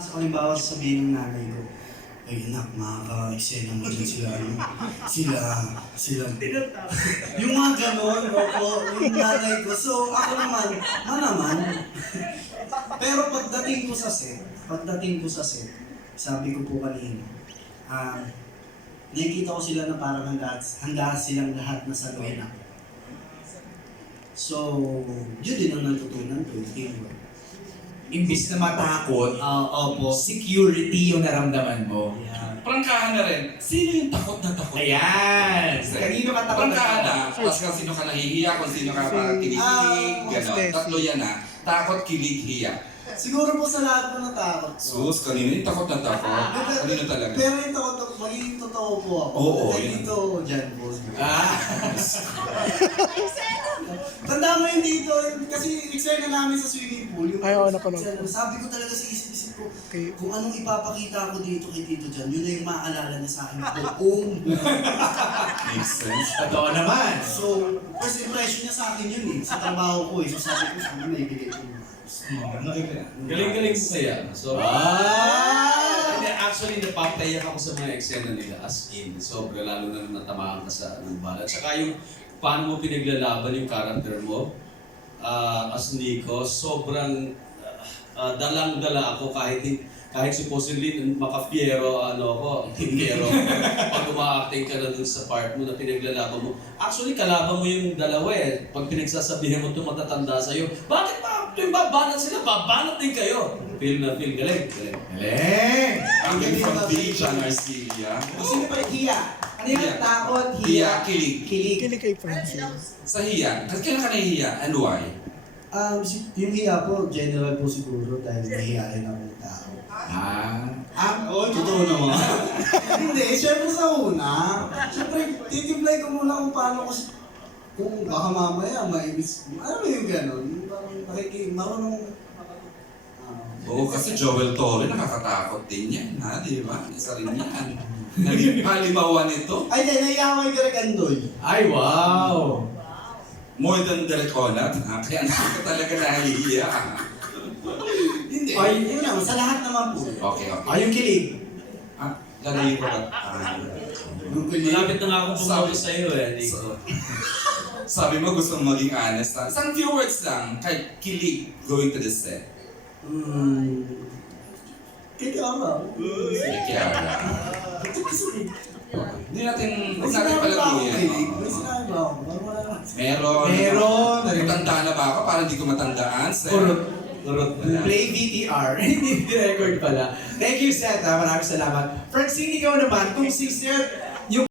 Sa halimbawa, sasabihin ng nanay ko, ay anak, makaka-eksena mo dyan sila, sila. Yung mga ganon, opo, yung nanay ko. So, ako naman, Pero pagdating ko sa set, sabi ko po kanina, nakikita ko sila na parang handa silang lahat na saluhin ako. So, yun din ang natutunan ko, yung teamwork. Imbis na matakot, Opo. security yung naramdaman mo. Yeah. Prangkahan na rin. Sino yung takot na takot? Ayan! Kanino ka takot Prangkahan na. Tapos kung sino ka nahihiya, kung sino ka kilig-kilig, gano'n. Tatlo yan na. Takot, kilig, hiya. Siguro po sa lahat po natakot po. Sus, kanino yung takot na takot? Kanino talaga? Pero yung takot, magiging totoo po ako. Oo, Like yun. dito, dyan po. Ah! Tanda mo yung dito, kasi eksena namin sa swimming pool. Yung Ay, oo, napanood eksena, ko. sabi ko talaga sa isip ko, Okay. kung anong ipapakita ko dito kay Tito Jan, yun na yung maaalala niya sa akin buong. Makes sense. Totoo naman! So, first impression niya sa akin yun eh, sa trabaho ko eh. So sabi ko, sana naibigay ko yung Galing-galing mo kaya. So, Ah! actually, napapayak ako sa mga eksena nila as in. Sobra, lalo na nung natamaan ka sa ng bala. Tsaka yung paano mo pinaglalaban yung character mo as Nico, sobrang dalang-dala ako kahit supposedly maka-fiero, fiero, pag uma-acting ka na dun sa part mo na pinaglalaban mo. Actually, kalaban mo yung dalawa eh. Pag pinagsasabihan mo ito matatanda sa'yo, bakit ba tuwing babanat sila, babanat din kayo? Feel na feel, galing. Galing! Ang galing from Bijan Arcilia. Sino pa yung hiya? Ano yung Hiya. takot? Hiya, kilig. Kilig. Kilig kay Francine. Sa hiya, kasi kailan ka nahihiya? And why? Yung hiya po, general po siguro dahil nahihayin ako ng tao. Totoo naman. Hindi, syempre sa una. Syempre, titiplay ko muna kung paano ko kung baka mamaya maibis. Ano yung gano'n? Parang marunong. Oo, kasi Joel Torre, nakakatakot din yan, ha? Di ba? Isa rin yan. Halimbawa nito, Ay, nahiya ako kay Greg Andoy. Ay, wow! more than Derek Onat, ha? Kaya nakaka talaga nahihiya. Hindi. Ay, Yun naman, sa lahat naman po. Okay. Ay, yung kilig. Lalayo ko ba? Malapit na nga akong pumunta sa'yo eh, Nico. Sabi mo gusto mong maging honest, ha? Isang few words lang kay kilig going to the set. Kay Kiara. Sige, Kiara. Hindi natin May pala sinabi ba ako yan. kay May sinabi ba ako? Parang wala na. Meron. Matanda na ba ako? Parang hindi ko matandaan. Kurot. Wala. Play VTR. Hindi record pala. Thank you, Seth. Maraming salamat. Francine, ikaw naman, kung si Seth